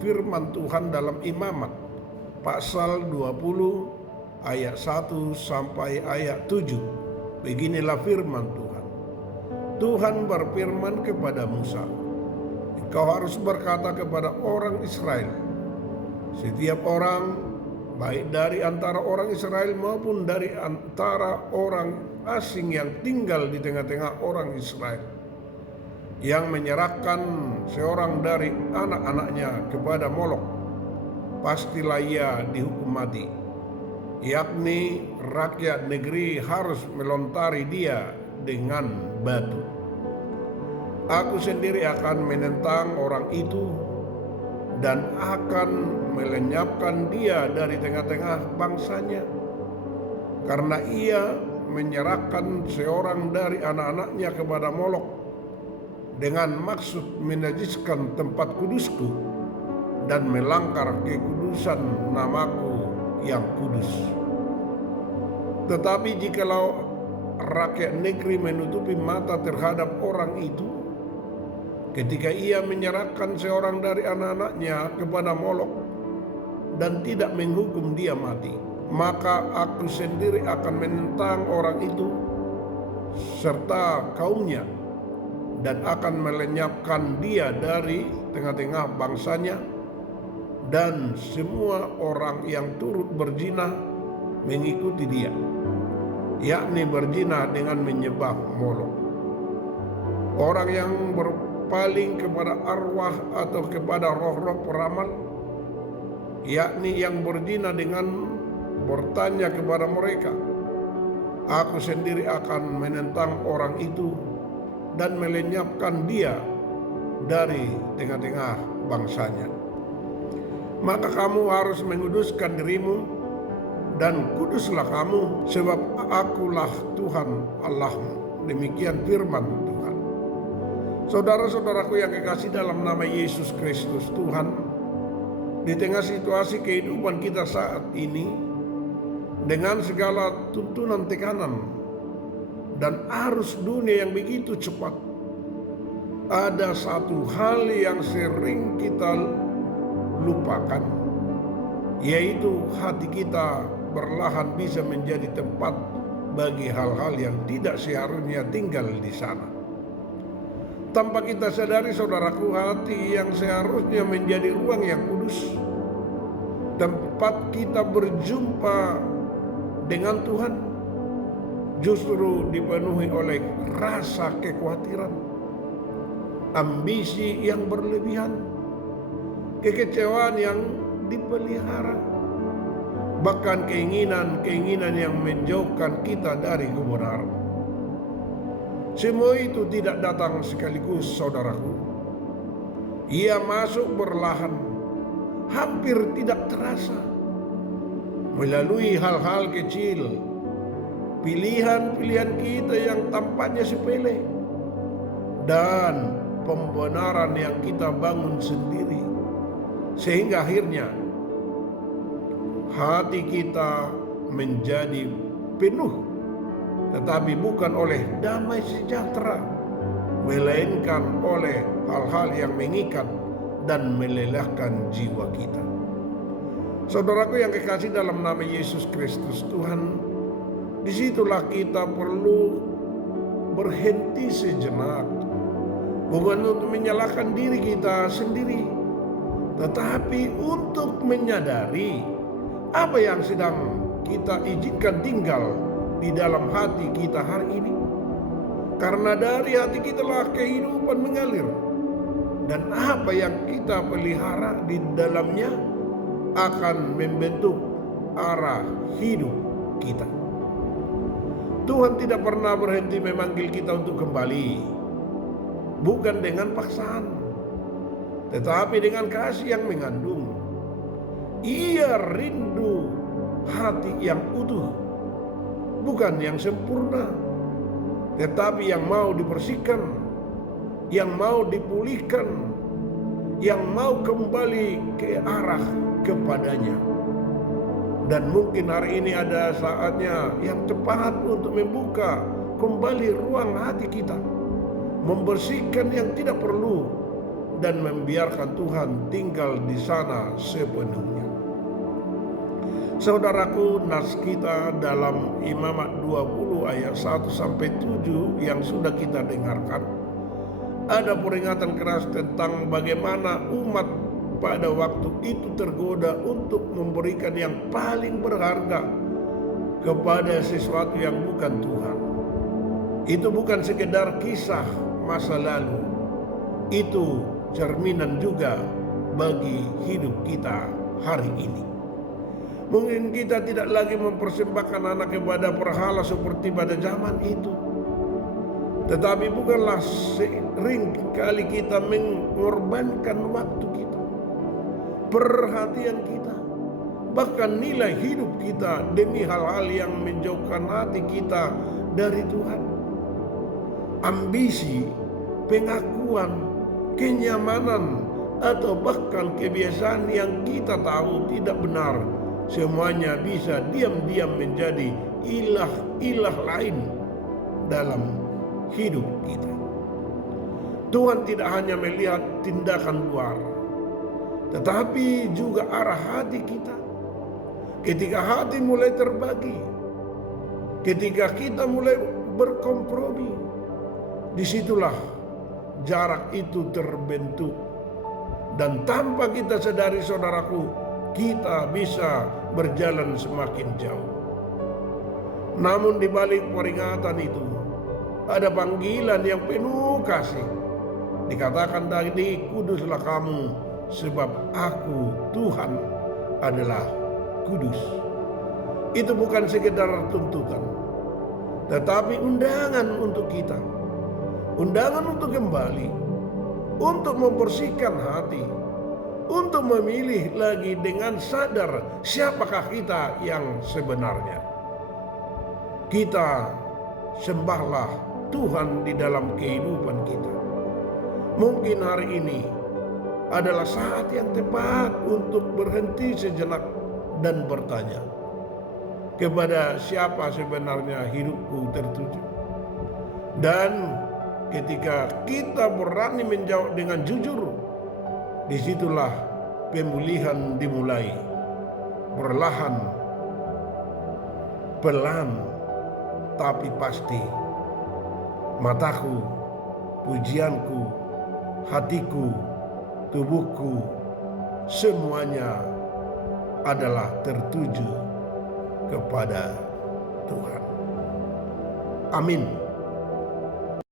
firman Tuhan dalam Imamat pasal 20 ayat 1 sampai ayat 7. Beginilah firman Tuhan. Tuhan berfirman kepada Musa, engkau harus berkata kepada orang Israel, setiap orang, baik dari antara orang Israel maupun dari antara orang asing yang tinggal di tengah-tengah orang Israel, yang menyerahkan seorang dari anak-anaknya kepada Molok, pastilah ia dihukum mati, yakni rakyat negeri harus melontari dia dengan batu. Aku sendiri akan menentang orang itu dan akan melenyapkan dia dari tengah-tengah bangsanya, karena ia menyerahkan seorang dari anak-anaknya kepada Molok dengan maksud menajiskan tempat kudusku dan melanggar kekudusan namaku yang kudus. Tetapi jikalau rakyat negeri menutupi mata terhadap orang itu ketika ia menyerahkan seorang dari anak-anaknya kepada Molok dan tidak menghukum dia mati, maka aku sendiri akan menentang orang itu serta kaumnya dan akan melenyapkan dia dari tengah-tengah bangsanya, dan semua orang yang turut berzina mengikuti dia, yakni berzina dengan menyembah Molok. Orang yang berpaling kepada arwah atau kepada roh-roh peramal, yakni yang berzina dengan bertanya kepada mereka, aku sendiri akan menentang orang itu dan melenyapkan dia dari tengah-tengah bangsanya. Maka kamu harus menguduskan dirimu dan kuduslah kamu, sebab akulah Tuhan Allahmu. Demikian firman Tuhan. Saudara-saudaraku yang kekasih dalam nama Yesus Kristus Tuhan, di tengah situasi kehidupan kita saat ini, dengan segala tuntunan tekanan dan arus dunia yang begitu cepat, ada satu hal yang sering kita lupakan, yaitu hati kita perlahan bisa menjadi tempat bagi hal-hal yang tidak seharusnya tinggal di sana. Tanpa kita sadari, saudaraku, hati yang seharusnya menjadi ruang yang kudus, tempat kita berjumpa dengan Tuhan, justru dipenuhi oleh rasa kekhawatiran, ambisi yang berlebihan, kekecewaan yang dipelihara, bahkan keinginan-keinginan yang menjauhkan kita dari kebenaran. Semua itu tidak datang sekaligus, saudaraku. Ia masuk berlahan, hampir tidak terasa, melalui hal-hal kecil, pilihan-pilihan kita yang tampaknya sepele, dan pembenaran yang kita bangun sendiri, sehingga akhirnya hati kita menjadi penuh, tetapi bukan oleh damai sejahtera, melainkan oleh hal-hal yang mengikat dan melelahkan jiwa kita. Saudaraku yang kekasih dalam nama Yesus Kristus Tuhan, disitulah kita perlu berhenti sejenak, bukan untuk menyalahkan diri kita sendiri, tetapi untuk menyadari apa yang sedang kita izinkan tinggal di dalam hati kita hari ini. Karena dari hati kita lah kehidupan mengalir, dan apa yang kita pelihara di dalamnya akan membentuk arah hidup kita. Tuhan tidak pernah berhenti memanggil kita untuk kembali, bukan dengan paksaan, tetapi dengan kasih yang mengandung. Ia rindu hati yang utuh, bukan yang sempurna, tetapi yang mau dibersihkan, yang mau dipulihkan, yang mau kembali ke arah kepadanya. Dan mungkin hari ini ada saatnya yang tepat untuk membuka kembali ruang hati kita, membersihkan yang tidak perlu dan membiarkan Tuhan tinggal di sana sepenuhnya. Saudaraku, nas kita dalam Imamat 20 ayat 1-7 yang sudah kita dengarkan, ada peringatan keras tentang bagaimana umat pada waktu itu tergoda untuk memberikan yang paling berharga kepada sesuatu yang bukan Tuhan. Itu bukan sekedar kisah masa lalu, itu cerminan juga bagi hidup kita hari ini. Mungkin kita tidak lagi mempersembahkan anak kepada berhala seperti pada zaman itu, tetapi bukanlah sering kali kita mengorbankan waktu kita, perhatian kita, bahkan nilai hidup kita demi hal-hal yang menjauhkan hati kita dari Tuhan. Ambisi, pengakuan, kenyamanan, atau bahkan kebiasaan yang kita tahu tidak benar, semuanya bisa diam-diam menjadi ilah-ilah lain dalam hidup kita. Tuhan tidak hanya melihat tindakan luar, tetapi juga arah hati kita. Ketika hati mulai terbagi, ketika kita mulai berkompromi, disitulah jarak itu terbentuk. Dan tanpa kita sadari, saudaraku, kita bisa berjalan semakin jauh. Namun di balik peringatan itu ada panggilan yang penuh kasih. Dikatakan tadi, kuduslah kamu sebab aku Tuhan adalah kudus. Itu bukan sekedar tuntutan, tetapi undangan untuk kita. Undangan untuk kembali, untuk membersihkan hati, untuk memilih lagi dengan sadar siapakah kita yang sebenarnya. Kita sembahlah Tuhan di dalam kehidupan kita. Mungkin hari ini adalah saat yang tepat untuk berhenti sejenak dan bertanya, kepada siapa sebenarnya hidupku tertuju? Dan ketika kita berani menjawab dengan jujur, disitulah pemulihan dimulai. Perlahan, pelan, tapi pasti. Mataku, pujianku, hatiku, tubuhku, semuanya adalah tertuju kepada Tuhan. Amin.